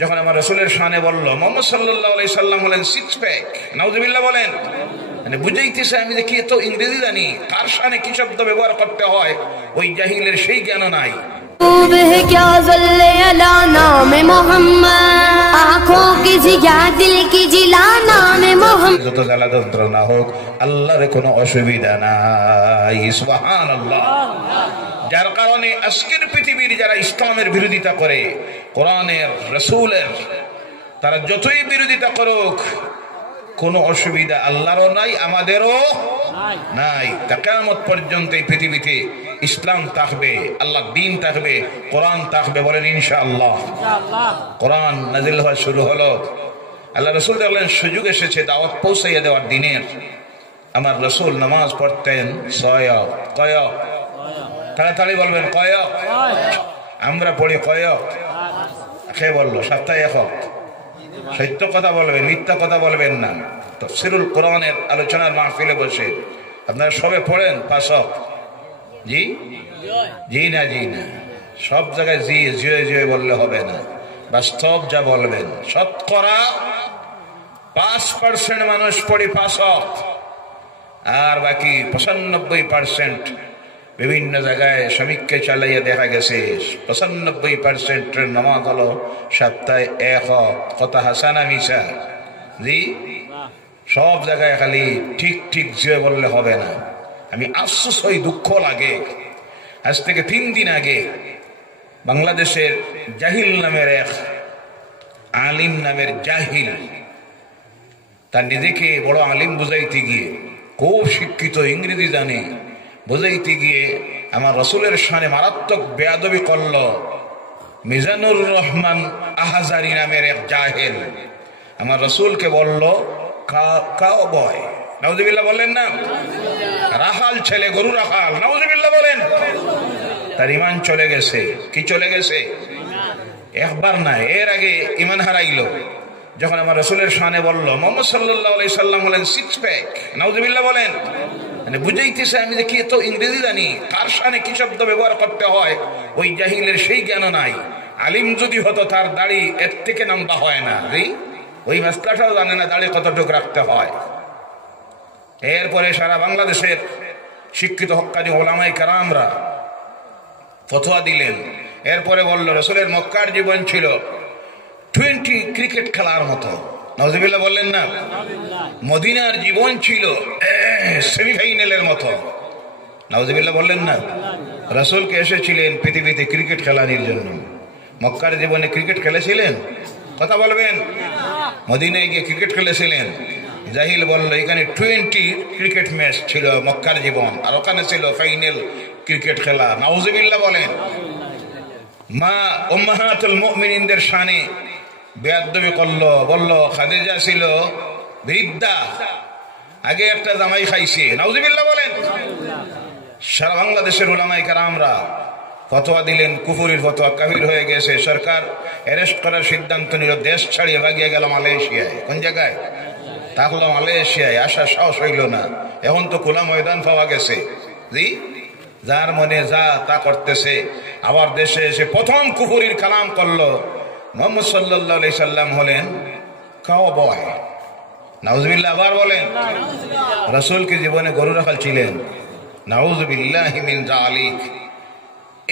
যখন আমার রাসূলের শানে বলল মুহাম্মদ সাল্লাল্লাহু আলাইহি সাল্লাম হলেন সিক্স প্যাক, নাউজুবিল্লাহ বলেন, মানে বুঝাইতেছে আমি যে কি তো ইংরেজি জানি, কার শানে কি শব্দ ব্যবহার করতে হয় ওই জাহিলের সেই জ্ঞান নাই। যত জ্বালা যন্ত্রণা হোক আল্লাহর কোনো অসুবিধা নাই, সুবহানাল্লাহ। যার কারণে আজকের পৃথিবীর যারা ইসলামের বিরোধিতা করে, কোরআনের রাসূলের, তারা যতই বিরোধিতা করুক কোনো অসুবিধা আল্লাহরও নাই, আমাদেরও নাই। তা কিয়ামত পর্যন্ত এই পৃথিবীতে ইসলাম থাকবে, আল্লাহর দ্বীন থাকবে, কোরআন থাকবে, বলেন ইনশাআল্লাহ। কোরআন নাজিল হওয়া শুরু হলো, আল্লাহ রাসূল বলেন সুযোগ এসেছে দাওয়াত পৌঁছাইয়া দেওয়ার দিনের। আমার রাসূল নামাজ পড়তেন ছয়ক, কয়ক? তাড়াতাড়ি বলবেন কয়ক? আমরা পড়ি কয়ক? কে বললো? সপ্তাহে একক। সত্য কথা বলবেন, মিথ্যা কথা বলবেন না। তাফসীরুল কোরআনের আলোচনার মাহফিলে বসে আপনারা সবে পড়েন পাঁচক? জি জি না, জি না, সব জায়গায় জি জিয়ে জিয়ে বললে হবে না, বাস্তব যা বলবেন। শতকরা 5% মানুষ পড়ি পাঁচক, আর বাকি 95% বিভিন্ন জায়গায় সমীক্ষা চালাইয়া দেখা গেছে 95% নামাজ হলো সপ্তাহে এক। কথা হাসানা মিশা? জি, সব জায়গায় খালি ঠিক ঠিক যে বললে হবে না। আমি আফসোস হই, দুঃখ লাগে, আজ থেকে 3 দিন আগে বাংলাদেশের জাহিল নামের এক আলিম নামের জাহিল, তার নিজেকে বড় আলিম বুঝাইতে গিয়ে, খুব শিক্ষিত, ইংরেজি জানে, বুঝাইতে গিয়ে আমার রাসূলের শানে মারাত্মক বেয়াদবি করল। মিজানুর রহমান আহাজারি নামের এক জাহেল আমার রাসূলকে বলল কাওবয়, নাউজুবিল্লাহ বলেন না, রাখাল ছেলে, গরু রাখাল, নাউজুবিল্লাহ বলেন। তার ঈমান চলে গেছে। কি চলে গেছে? একবার না, এর আগে ঈমান হারাইলো যখন আমার রাসূলের শানে বলল মুহাম্মদ সাল্লাল্লাহু আলাইহি সাল্লাম হলেন সিক্স প্যাক, নাউজুবিল্লাহ বলেন, মানে বুঝাইতেছে আমি যে কি তো ইংরেজি জানি, কার শানে কি শব্দ ব্যবহার করতে হয় ওই জাহিলের সেই জ্ঞান নাই। আলিম যদি হতো তার দাড়ি এর থেকে লম্বা হয় না, ওই মাসলাটাও জানে না দাড়ি কতটুকু রাখতে হয়। এরপরে সারা বাংলাদেশের শিক্ষিত হক্কানি ওলামায়ে কেরামরা ফতোয়া দিলেন। এরপরে বলল রাসূলের মক্কার জীবন ছিল 20 ক্রিকেট খেলার মতো, নাউজুবিল্লাহ বললেন না। মদিনার জীবন ছিল সেমিফাইনালের মতো, নাউজুবিল্লাহ বললেন না। রাসূল কে এসেছিলেন পৃথিবীতে ক্রিকেট খেলানোর জন্য, মক্কার জীবনে ক্রিকেট খেলেছিলেন? কথা বলবেন। মদিনায় গিয়ে ক্রিকেট খেলেছিলেন? জাহিল বলল এখানে 20 ক্রিকেট ম্যাচ ছিল মক্কার জীবন, আর ওখানে ছিল ফাইনাল ক্রিকেট খেলা, নাউজুবিল্লাহ বলেন। মা উম্মাহাতুল মুমিনিনদের শানে বেয়াদবি করলো, বলল খাদিজা ছিল বৃদ্ধা, আগে একটা জামাই খাইছে, নাউজুবিল্লাহ বলেন। সারা বাংলাদেশের উলামায়ে কেরামরা ফতোয়া দিলেন, কুফুরির ফতোয়া, কাফির হয়ে গেছে। সরকার অ্যারেস্ট করার সিদ্ধান্ত নিল, দেশ ছাড়িয়ে ভাগিয়ে গেল মালয়েশিয়ায়। কোন জায়গায় থাকলো? মালয়েশিয়ায়। আসার সাহস হইল না। এখন তো খোলা ময়দান পাওয়া গেছে, জি, যার মনে যা তা করতেছে। আবার দেশে এসে প্রথম কুফুরির কালাম করলো, মুহাম্মদ সাল্লাল্লাহু আলাইহি সাল্লাম হলেন কাওবয়, নাউজুবিল্লাহ। আবার বলেন রাসূল কি জীবনে গরু রাখাল ছিলেন? নাউজুবিল্লাহি মিন যালিক।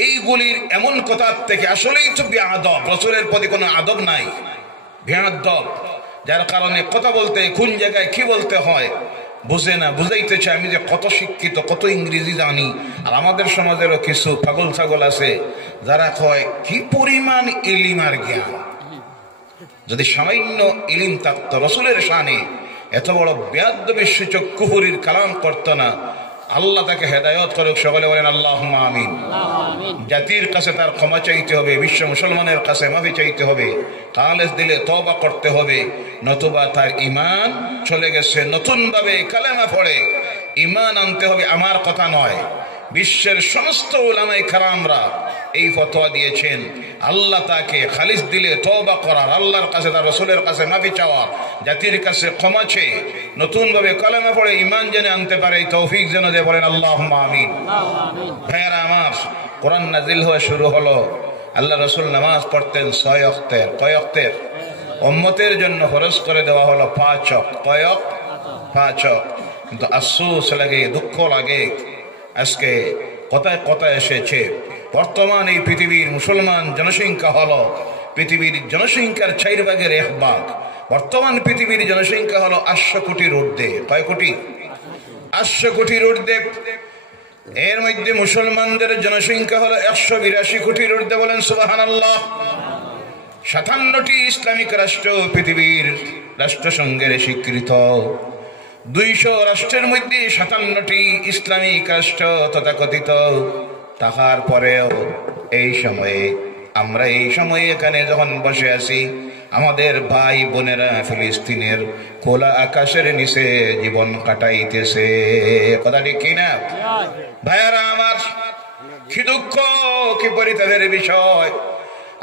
এইগুলির এমন কথার থেকে আসলেই তো বেয়াদব, রাসূলের প্রতি কোনো আদব নাই, বেয়াদব। যার কারণে কথা বলতে কোন জায়গায় কি বলতে হয় বুঝে না। বুঝাইতে চাই আমি যে কত শিক্ষিত, কত ইংরেজি জানি। আর আমাদের সমাজেরও কিছু পাগল ছাগল আছে যারা কয় কি পরিমাণ ইলিম আর জ্ঞান। যদি সামান্য ইলিম থাকতো রাসূলের শানে এত বড় বেয়াদবি সূচক কুফরির কালাম করতো না। আল্লাহ তাকে হেদায়েত করুক, সকলে বলেন আল্লাহুম্মা আমিন। জাতির কাছে তার ক্ষমা চাইতে হবে, বিশ্ব মুসলমানের কাছে মাফি চাইতে হবে, খালেস দিলে তওবা করতে হবে, নতুবা তার ঈমান চলে গেছে। নতুন ভাবে কালেমা পড়ে ঈমান আনতে হবে, আমার কথা নয়। বিশ্বের সমস্ত উলামায়ে কেরামরা এই ফতোয়া দিয়েছেন, আল্লাহ তাকে খালিস দিলে তওবা করার, আল্লাহর কাছে তার রাসূলের কাছে মাফি চাওয়া, জাতির কাছে ক্ষমা চেয়ে নতুন ভাবে কালেমা পড়ে ঈমান জেনে আনতে পারে, এই তৌফিক যেন দেয়, বলেন আল্লাহুম্মা আমিন। ভাইয়েরা আমার, কোরআন নাজিল হওয়া শুরু হলো, আল্লাহ রসুল নামাজ পড়তেন 6 ওয়াক্তের। কয় ওয়াক্তের? উম্মতের জন্য ফরজ করে দেওয়া হলো 5 ওয়াক্ত। কয় ওয়াক্ত? 5 ওয়াক্ত। কিন্তু আফসোস লাগে, দুঃখ লাগে, আজকে কথায় কথায় এসেছে বর্তমান এই পৃথিবীর মুসলমান জনসংখ্যা হলো পৃথিবীর জনসংখ্যার 4 ভাগের 1 ভাগ। বর্তমান পৃথিবীর জনসংখ্যা হলো 800 কোটির ঊর্ধ্বে। কয় কোটি? 800 কোটির ঊর্ধ্বে। এর মধ্যে মুসলমানদের জনসংখ্যা হলো 182 কোটির ঊর্ধ্বে। বলেন সুবহানাল্লাহ। 57টি ইসলামিক রাষ্ট্র পৃথিবীর রাষ্ট্রসংঘের স্বীকৃত। 200 রাষ্ট্রের মধ্যে 57টি ইসলামিক রাষ্ট্র তথাকথিত। তাহার পরেও আমরা এই সময়ে এখানে যখন বসে আছি, আমাদের ভাই বোনেরা ফিলিস্তিনের খোলা আকাশের নিচে জীবন কাটাইতেছে। কথা ঠিক কিনা ভাইয়ারা আমার? কি দুঃখ, কি পরিতাপের বিষয়।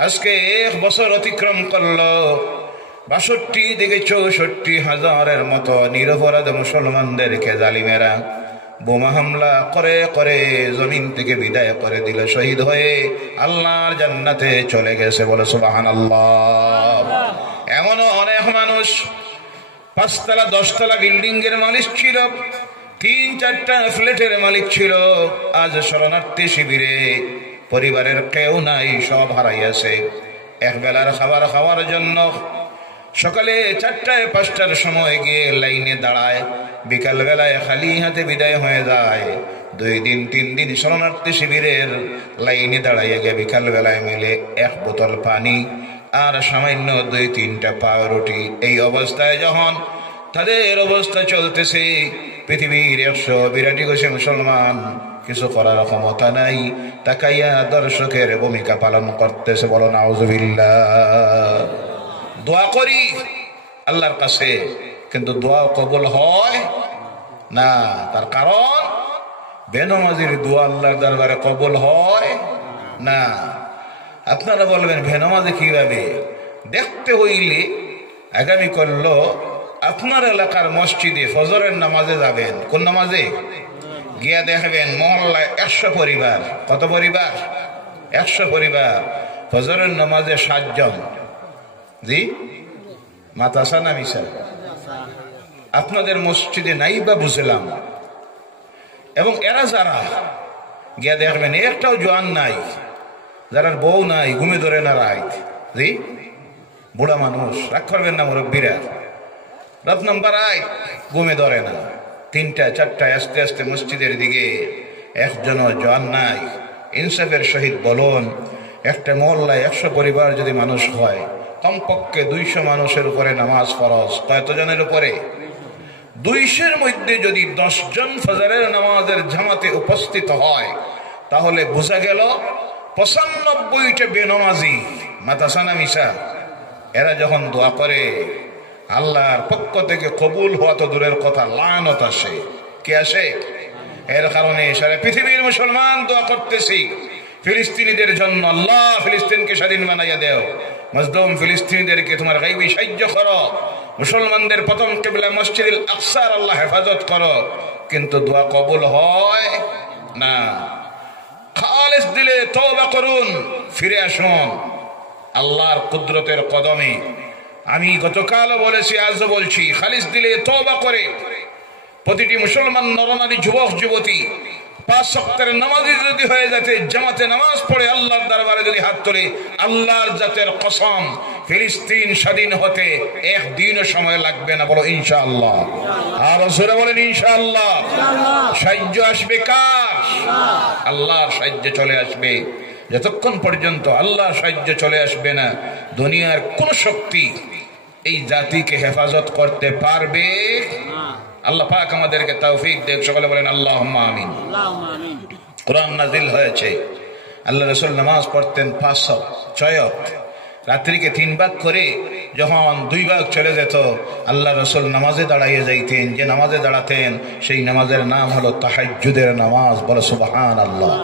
আজকে 1 বছর অতিক্রম করলো, 62 থেকে 64 হাজারের মতো নিরপরাধ মুসলমানদেরকে জালিমেরা বোমা হামলা করে করে জমিন থেকে বিদায় করে দিল। শহীদ হয়ে আল্লাহর জান্নাতে চলে গেছে। বলে সুবহানাল্লাহ। এমনও অনেক মানুষ 5 তলা 10 তলা বিল্ডিং এর মালিক ছিল, 3-4টা ফ্ল্যাটের মালিক ছিল। আজ শরণার্থী শিবিরে পরিবারের কেউ নাই, সব হারাইয়াছে। এক বেলার খাবার খাওয়ার জন্য সকালে 4টা-5টার সময় গিয়ে লাইনে দাঁড়ায়, বিকাল বেলায় খালি হাতে বিদায় হয়ে যায়। 2 দিন 3 দিন শরণার্থী শিবিরের লাইনে দাঁড়াইয়া গিয়ে বিকাল বেলায় মিলে 1 বোতল পানি আর সামান্য 2-3টা পাউরুটি। এই অবস্থায় যখন তাদের অবস্থা চলতেছে, পৃথিবীর 182 কোটি মুসলমান কিছু করার ক্ষমতা নাই, তাকাইয়া দর্শকের ভূমিকা পালন করতেছে। বলো নাউজুবিল্লাহ। দোয়া করি আল্লাহর কাছে, কিন্তু দোয়া কবুল হয় না। তার কারণ বেনমাজির দোয়া আল্লাহর দরবারে কবুল হয় না। আপনারা বলবেন বেনমাজি কিভাবে? দেখতে হইলে আগামী করলো আপনার এলাকার মসজিদে ফজরের নামাজে যাবেন। কোন নামাজে? গিয়া দেখবেন মহল্লায় 100 পরিবার। কত পরিবার? 100 পরিবার। ফজরের নামাজে 7 জন। জি মাতাসা না মিশা? আপনাদের মসজিদে নাই বা বুঝলাম। এবং এরা যারা গিয়া দেখবেন একটাও জোয়ান নাই, যারা বউ নাই, ঘুমে ধরে না রাত। জি বুড়া মানুষ, রাগ করবেন না মুরব্বীরা, রাত নাম্বার ঘুমে ধরে না। 3টা-4টায় আস্তে আস্তে মসজিদের দিকে একজনও জোয়ান নাই। ইনসাফের সহিত বলুন, একটা মহল্লায় 100 পরিবার যদি মানুষ হয়, কমপক্ষে 200 মানুষের উপরে নামাজ ফরজ। কতজনের উপরে? 200-এর মধ্যে যদি 10 জন ফজরের নামাজের জামাতে উপস্থিত হয়, তাহলে বোঝা গেল 95টা বেনমাজি। মাতাসানা মিশা? এরা যখন দোয়া করে, আল্লাহর পক্ষ থেকে কবুল হওয়া তো দূরের কথা, লানত আসে। কি আসে? এর কারণে সারা পৃথিবীর মুসলমান দোয়া করতেছি ফিলিস্তিনিদের জন্য। আল্লাহ ফিলিস্তিনকে স্বাধীন বানাইয়া দেও, মজলুম ফিলিস্তিনিদেরকে তোমার গায়বী সাহায্য করো, মুসলমানদের প্রথম কিবলা মসজিদুল আকসার আল্লাহ হেফাজত করো। কিন্তু দোয়া কবুল হয় না। খালেস দিলে তওবা করুন, ফিরে আসুন আল্লাহর কুদরতের কদমে। আমি গতকালও বলেছি, আজও বলছি, খালিস দিলে তওবা করে প্রতিটি মুসলমান নরনারী, যুবক যুবতী 5 ওয়াক্তের নামাজি যদি হয়ে যাতে জামাতে নামাজ পড়ে আল্লাহর দরবারে যদি হাত তোলে, আল্লাহর জাতের কসম, ফিলিস্তিন স্বাধীন হতে 1 দিনও সময় লাগবে না। বলো ইনশাআল্লাহ। আর রাসূল বলেন ইনশাআল্লাহ। সাহায্য আসবে কার? আল্লাহর সাহায্য চলে আসবে। যতক্ষণ পর্যন্ত আল্লাহর সাহায্য চলে আসবে না, দুনিয়ার কোন শক্তি এই জাতিকে হেফাজত করতে পারবে না। আল্লাহ পাক আমাদেরকে তৌফিক দেন। সকলে বলেন আল্লাহুম্মা আমিন। কোরআন নাযিল হয়েছে, আল্লাহ রাসূল নামাজ পড়তেন 5-6 ওয়াক্ত। রাত্রিকে 3 ভাগ করে যখন 2 ভাগ চলে যেত, আল্লাহ রাসূল নামাজে দাঁড়াইয়ে যাইতেন। যে নামাজে দাঁড়াতেন সেই নামাজের নাম হলো তাহাজ্জুদের নামাজ। বলো সুবহানাল্লাহ।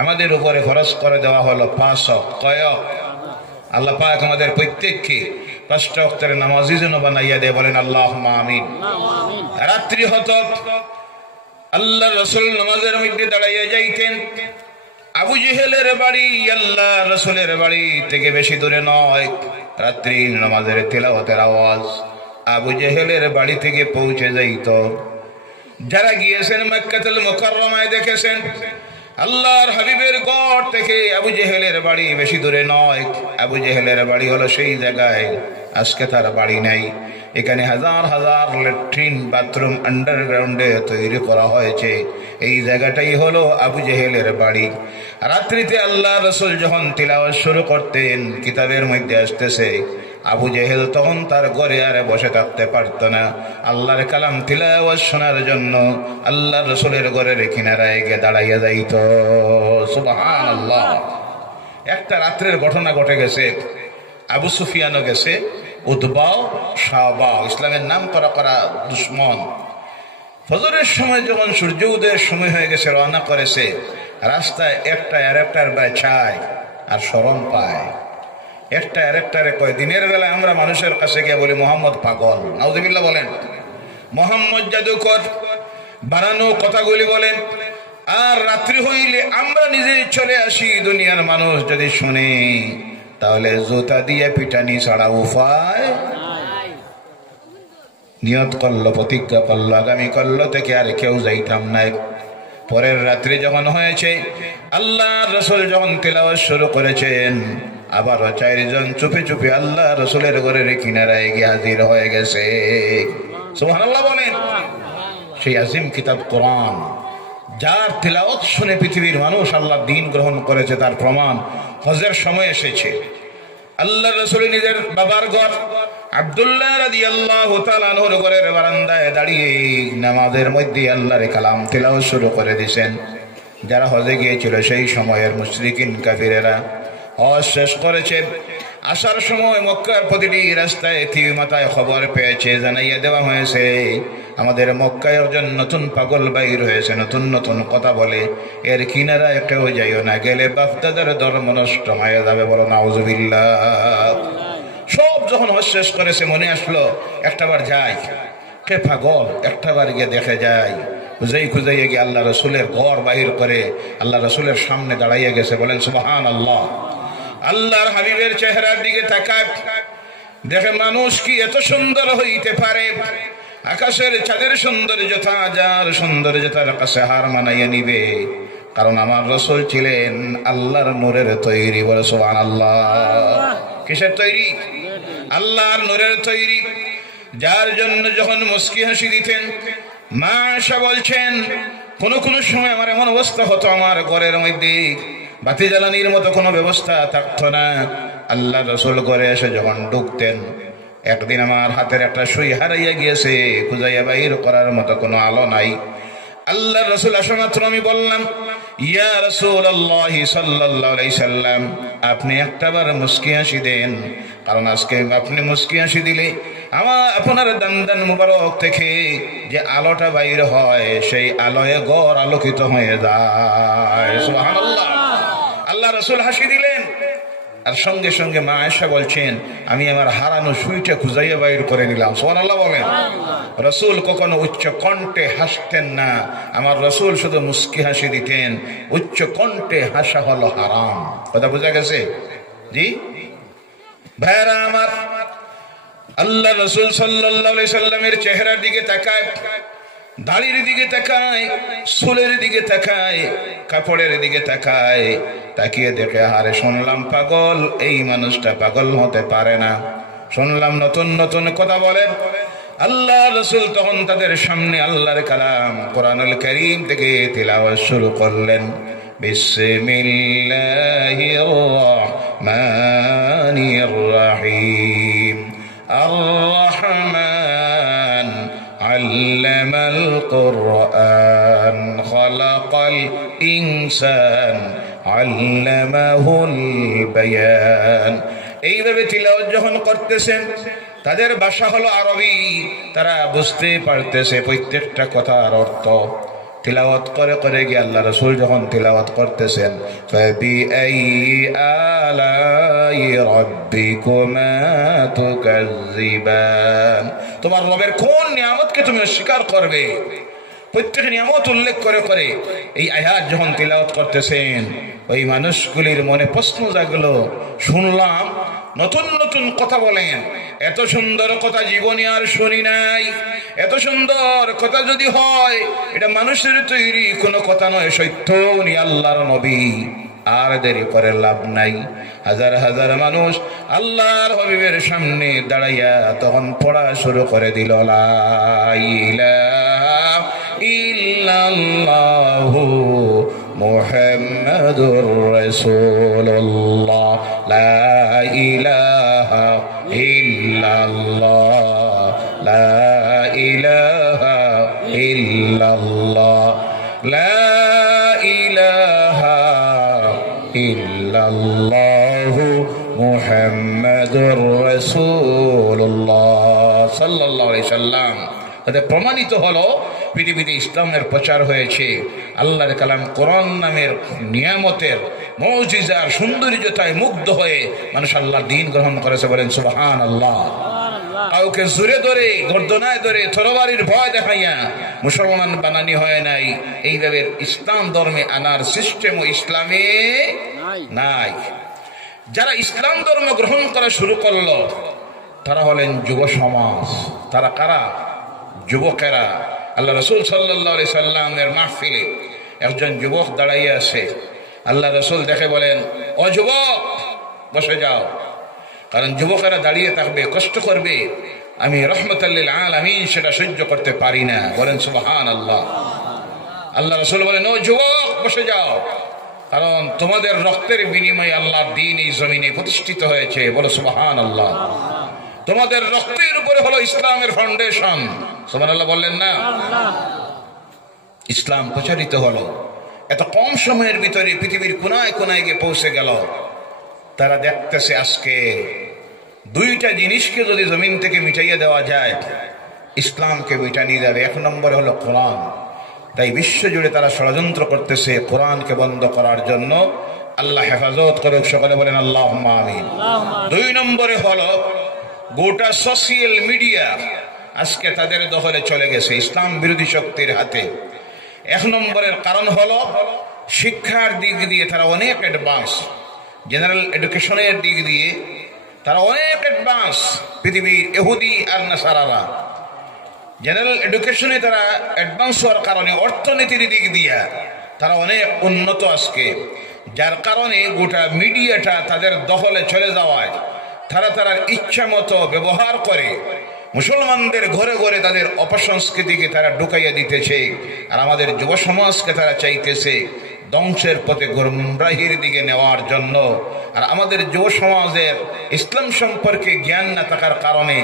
আমাদের উপরে ফরজ করে দেওয়া হলো 5 ওয়াক্ত। কয় ওয়াক্ত? আল্লাহ পাক আমাদের প্রত্যেককে 5টা ওয়াক্তের নামাজি যেন বানাইয়া দেয়। বলেন আল্লাহুম্মা আমিন। রাত্রি হতো, আল্লাহ রাসূল নামাজের মধ্যে দাঁড়াইয়া যাইতেন, আবু জেহেলের বাড়ি আল্লাহ রাসূলের বাড়ি থেকে বেশি দূরে নয়। রাত্রি নামাজের তিলাওয়াতের আওয়াজ আবু জেহেলের বাড়ি থেকে পৌঁছে যাইত। যারা গিয়েছেন মক্কাতুল মুকাররমায় দেখেছেন আল্লাহর হাবিবের গড় থেকে আবু জেহেলের বাড়ি বেশি দূরে নয়। আবু জেহেলের বাড়ি হলো সেই জায়গায় আজকে তার বাড়ি নাই। এখানে হাজার হাজার ল্যাট্রিন বাথরুম আন্ডারগ্রাউন্ডে তৈরি করা হয়েছে। এই জায়গাটাই হলো আবু জেহেলের বাড়ি। রাত্রিতে আল্লাহ রাসূল যখন তিলাওয়াত শুরু করতেন, কিতাবের মধ্যে আসতেছে আবু জেহেল তখন তার ঘরে আর বসে থাকতে পারত না। আল্লাহর কালাম তিলাওয়াত শোনার জন্য আল্লাহ রাসূলের ঘরের কিনারায় গিয়ে দাঁড়াইয়া যাইত। সুবহানাল্লাহ। একটা রাত্রের ঘটনা ঘটে গেছে। আবু সুফিয়ানও গেছে, উতবাও শাহবা ইসলামের নাম করা দুশ্মন। ফজরের সময় যখন সূর্য উদয়ের সময় হয়ে গেছে রওনা করেছে। রাস্তায় একটা আরেকটার বেচায় আর শরম পায়। একটা আরেকটারে কয়। দিনের বেলায় আমরা মানুষের কাছে গিয়ে বলি মোহাম্মদ পাগল, নাউযুবিল্লাহ বলেন, মোহাম্মদ জাদুকর, বানানো কথাগুলি বলেন। আর রাত্রি হইলে আমরা নিজেই চলে আসি। দুনিয়ার মানুষ যদি শুনে তাহলে জুতা দিয়ে পিটানি ছাড়া উপায়। নিয়ত করলো, প্রতিজ্ঞা করলো, আগামী করলো থেকে আর কেউ যাইতাম না। পরের রাত্রি যখন হয়েছে, আল্লাহ রাসূল যখন তিলাওয়াত শুরু করেছেন, আবারও চারজন চুপে চুপে আল্লাহ রাসূলের ঘরের কিনারায় গিয়ে হাজির হয়ে গেছে। সুবহানাল্লাহ বলেন। সেই আজিম কিতাব কোরআন, যার তিলাওয়াত শুনে পৃথিবীর মানুষ আল্লাহ দ্বীন গ্রহণ করেছে, তার প্রমাণ হজের সময় এসেছে। আল্লাহ রাসূল নিজের বাবার ঘর আব্দুল্লাহ রাদিয়াল্লাহু তাআলা আনহুর ঘরের বারান্দায় দাঁড়িয়ে নামাজের মধ্যে আল্লাহর কালাম তিলাওয়াত শুরু করে দিয়েছেন। যারা হজে গিয়েছিল সেই সময়ের মুশরিকিন কাফিরেরা হজ শেষ করেছেন। আসার সময় মক্কার প্রতিটি রাস্তায় মাথায় খবর পেয়েছে, জানাইয়া দেওয়া হয়েছে আমাদের মক্কায় একজন নতুন পাগল বাইর হয়েছে, নতুন নতুন কথা বলে, এর কিনারায় কেউ যাইও না, গেলে বাপদাদার ধর্ম নষ্ট হয়ে যাবে। বলো নাউযুবিল্লাহ। সব যখন হজ শেষ করেছে মনে আসলো একটাবার যাই, কে পাগল, একটাবার গিয়ে দেখে যায়। খুঁজাইয়া গিয়ে আল্লাহ রাসূলের ঘর বাহির করে আল্লাহ রাসূলের সামনে দাঁড়াইয়া গেছে। বলেন সুবহানাল্লাহ। আল্লাহর হাবিবের চেহারার দিকে তাকায়, দেখে মানুষ কি এত সুন্দর হইতে পারে। আকাশের চাঁদের সৌন্দর্যতা যার সৌন্দর্যতার কাছে হার মানাইয়া নিবে, কারণ আমার রাসূল ছিলেন আল্লাহর নূরের তৈরি। বলে সুবহানাল্লাহ। কিসের তৈরি? আল্লাহর নূরের তৈরি। যার জন্য যখন মুস্কি হাসি দিতেন, মা আয়েশা বলছেন কোন কোন সময় আমার এমন অবস্থা হতো, আমার ঘরের মধ্যে বাতি জ্বালানির মতো কোনো ব্যবস্থা থাকতো না। আল্লাহ রাসূল ঘরে এসে যখন ঢুকতেন, একদিন আমার হাতের একটা সুই হারাইয়া গিয়েছে, খুঁজাইয়া বাইর করার মতো কোনো আলো নাই। আল্লাহ রাসূল আসা মাত্র আমি বললাম, ইয়া রাসূলুল্লাহ সাল্লাল্লাহু আলাইহি সাল্লাম, আপনি একটাবার মুস্কি হাসি দেন, কারণ আজকে আপনি মুস্কি হাসি দিলে আপনার দান মুবারক থেকে যে আলোটা বাইর হয়, সেই আলোয় ঘর আলোকিত হয়ে যায়। সুবহানাল্লাহ। আল্লাহ রাসূল হাসি দিলেন, আর সঙ্গে সঙ্গে মা আয়েশা বলছেন আমি আমার হারানো সুইটা খুঁজাইয়া বাইর করে নিলাম। সুবহানাল্লাহ বলেন। রাসূল কখনো উচ্চ কণ্ঠে হাসতেন না, আমার রাসূল শুধু মুস্কি হাসি দিতেন। উচ্চ কণ্ঠে হাসা হলো হারাম। কথা বোঝা গেছে? জি ভাইরা আমার, আল্লাহ রাসূল সাল্লাল্লাহু আলাইহি সাল্লামের চেহারার দিকে তাকায়, দাড়ির দিকে তাকায়, চুলের দিকে তাকায়, কাপড়ের দিকে তাকায়, তাকিয়ে দেখে আরে শুনলাম পাগল, এই মানুষটা পাগল হতে পারে না। শুনলাম নতুন নতুন কথা বলে। আল্লাহ রাসূল তখন তাদের সামনে আল্লাহর কালাম কোরআনুল কারীম থেকে তিলাওয়াত শুরু করলেন। বিসমিল্লাহির রহমানির রহিম। আর রহমান আল্লামাল কুরআন খালাকাল ইনসান আল্লামাহুল বায়ান। এইভাবে তিলাওয়াত যখন করতেছেন, তাদের ভাষা হলো আরবি, তারা বুঝতে পারতেছে প্রত্যেকটা কথার অর্থ। তিলাওয়াত করে করে গিয়ে আল্লাহ রাসূল যখন তিলাওয়াত করতেছেন, ফাবিআইয়ি আলাই রাব্বিকুমা তুকাজ্জিবান, তোমার রবের কোন নিয়ামতকে তুমি অস্বীকার করবে? প্রত্যেক নিয়ামত উল্লেখ করে করে এই আয়াত যখন তিলাওয়াত করতেছেন, ওই মানুষগুলির মনে প্রশ্ন জাগলো, শুনলাম নতুন নতুন কথা বলেন, এত সুন্দর কথা জীবনে আর শুনি নাই। এত সুন্দর কথা যদি হয়, এটা মানুষের তৈরি কোনো কথা নয়, সত্য উনি আল্লাহর নবী। আর দেরি করে লাভ নাই। হাজার হাজার মানুষ আল্লাহর হাবিবের সামনে দাঁড়াইয়া তখন পড়া শুরু করে দিল, লা ইলাহা ইল্লাল্লাহু মুহাম্মাদুর রাসূলুল্লাহ, লা ইলাহা ইল্লাল্লাহ, লা ইলাহা ইল্লাল্লাহ, লা ইলাহা ইল্লাল্লাহু মুহাম্মাদুর রাসূলুল্লাহ সাল্লাল্লাহু আলাইহি সাল্লাম। তাতে প্রমাণিত হলো পৃথিবীতে ইসলামের প্রচার হয়েছে। আল্লাহর কালাম কোরআন নামের নিয়ামতের মুজিজার সৌন্দর্যতায় মুগ্ধ হয়ে মানুষ আল্লাহর দ্বীন গ্রহণ করেছে। বলেন সুবহানাল্লাহ। কাউকে জোরে ধরে গর্দনায় ধরে তরবারির ভয় দেখাইয়া মুসলমান বানানি হয় নাই। এইভাবে ইসলাম ধর্মে আনার সিস্টেম ইসলামে নাই। যারা ইসলাম ধর্ম গ্রহণ করা শুরু করলো তারা হলেন যুব সমাজ। তারা কারা? যুবকেরা। আল্লাহ রসুল সাল্লাল্লাহু আলাইহি সাল্লামের মাহফিলে একজন যুবক দাঁড়াইয়া আছে। আল্লাহ রসুল দেখে বলেন, ও যুবক বসে যাও, কারণ যুবকেরা দাঁড়িয়ে থাকবে, কষ্ট করবে, আমি রহমতুল লিল আলামিন সেটা সহ্য করতে পারি না। বলেন সুবহানাল্লাহ। আল্লাহ রসুল বলেন, ও যুবক বসে যাও, কারণ তোমাদের রক্তের বিনিময়ে আল্লাহর দ্বীন এই জমিনে প্রতিষ্ঠিত হয়েছে। বলো সুবহানাল্লাহ। তোমাদের রক্তের উপরে হলো ইসলামের ফাউন্ডেশন। সুবহানাল্লাহ বললেন না? ইসলাম প্রচারিত হলো, এত কম সময়ের ভিতরে পৃথিবীর কোনায় কোনায় গিয়ে পৌঁছে গেল। তারা দেখতেছে আজকে দুইটা জিনিসকে যদি জমিন থেকে মিটাইয়ে দেওয়া যায়, ইসলামকে মিটানি যাবে। এক নম্বরে হলো কোরআন। তাই বিশ্ব জুড়ে তারা ষড়যন্ত্র করতেছে কোরআনকে বন্ধ করার জন্য। আল্লাহ হেফাজত করুক, সকলে বলেন আল্লাহুম্মা আমিন। দুই নম্বরে হলো গোটা সোশিয়াল মিডিয়া আজকে তাদের দখলে চলে গেছে, ইসলাম বিরোধী শক্তির হাতে। এক নম্বরের কারণ হলো শিক্ষার দিক দিয়ে তারা অনেক অ্যাডভান্স, জেনারেল এডুকেশনের দিক দিয়ে তারা অনেক অ্যাডভান্স। পৃথিবীর ইহুদি আর নাসারারা জেনারেল এডুকেশনে তারা অ্যাডভান্স হওয়ার কারণে অর্থনীতির দিক দিয়ে তারা অনেক উন্নত আজকে, যার কারণে গোটা মিডিয়াটা তাদের দখলে চলে যাওয়ায় তারা তার ইচ্ছা মতো ব্যবহার করে মুসলমানদের ঘরে ঘরে তাদের অপসংস্কৃতিকে তারা ঢুকাইয়া দিতেছে। আর আমাদের যুব সমাজকে তারা চাইতেছে ধ্বংসের পথে গুমরাহির দিকে নেওয়ার জন্য। আর আমাদের যুব সমাজের ইসলাম সম্পর্কে জ্ঞান না থাকার কারণে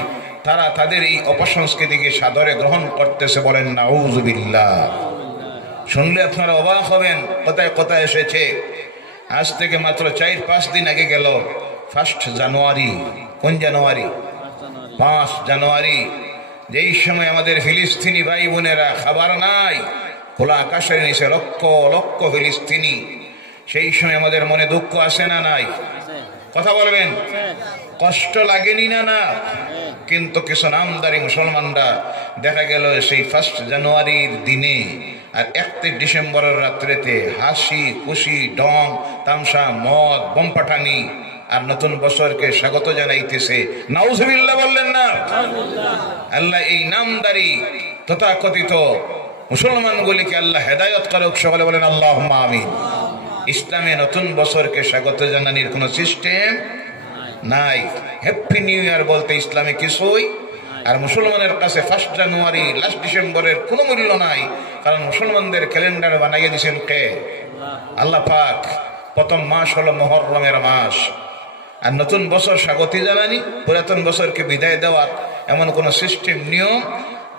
তারা তাদের এই অপসংস্কৃতিকে সাদরে গ্রহণ করতেছে। বলেন নাউযুবিল্লাহ। শুনলে আপনারা অবাক হবেন কোথায় কোথায় এসেছে। আজ থেকে মাত্র 4-5 দিন আগে গেল 1 জানুয়ারি। কোন জানুয়ারি? 5 জানুয়ারি। যেই সময় আমাদের ফিলিস্তিনি ভাই বোনেরা খাবার নাই, খোলা আকাশের নিচে লক্ষ লক্ষ ফিলিস্তিনি, সেই সময় আমাদের মনে দুঃখ আসে না নাই? কথা বলবেন, কষ্ট লাগেনি না? না। কিন্তু কিছু নামদারি মুসলমানরা দেখা গেল সেই 1 জানুয়ারির দিনে আর 31 ডিসেম্বরের রাত্রেতে হাসি খুশি ঢং তামসা মদ বোম পাঠানি আর নতুন বছরকে স্বাগত জানাইতেছে। নাউযুবিল্লাহ বললেন না? আল্লাহ এই নামদারি তথাকথিত মুসলমানগুলিকে আল্লাহ হেদায়েত করুক, সকলে বলেন আল্লাহুম্মা আমিন। ইসলামে নতুন বছরকে স্বাগত জানানোর কোনো সিস্টেম নাই। হ্যাপি নিউ ইয়ার বলতে ইসলামে কিছুই। আর মুসলমানের কাছে 1 জানুয়ারি লাস্ট ডিসেম্বরের কোনো মূল্য নাই, কারণ মুসলমানদের ক্যালেন্ডার বানাইয়া দিয়েছেন কে? আল্লাহ পাক। প্রথম মাস হলো মুহররমের মাস। আর নতুন বছর স্বাগতি জানানি, পুরাতন বছরকে বিদায় দেওয়ার এমন কোন সিস্টেম নিয়ম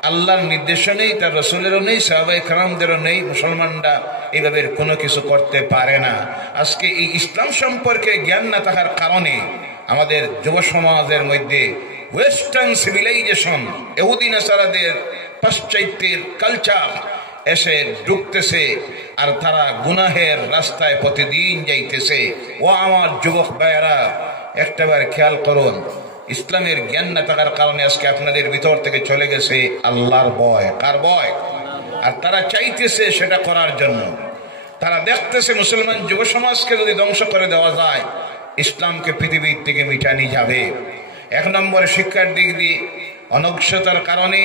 আল্লাহর নির্দেশও নেই, তার রাসূলেরও নেই, সাহাবায়ে কেরামদেরও নেই। মুসলমানরা এইভাবে কোনো কিছু করতে পারে না। আজকে এই ইসলাম সম্পর্কে জ্ঞান না থাকার কারণে আমাদের যুব সমাজের মধ্যে ওয়েস্টার্ন সিভিলাইজেশন, ইহুদি নাসারাদের পাশ্চাত্যের কালচার এসে ঢুকতেছে আর তারা গুনাহের রাস্তায় প্রতিদিন যাইতেছে। ও আমার যুবক ভাইয়েরা, একটাবার খেয়াল করুন, ইসলামের জ্ঞান না থাকার কারণে আজকে আপনাদের ভিতর থেকে চলে গেছে আল্লাহর ভয়। কার ভয়? আর তারা চাইতেছে সেটা করার জন্য। তারা দেখতেছে মুসলমান যুব সমাজকে যদি ধ্বংস করে দেওয়া যায়, ইসলামকে পৃথিবীর থেকে মিটানি যাবে। এক নম্বরে শিক্ষার দিক দিয়ে অনগ্রসরতার কারণে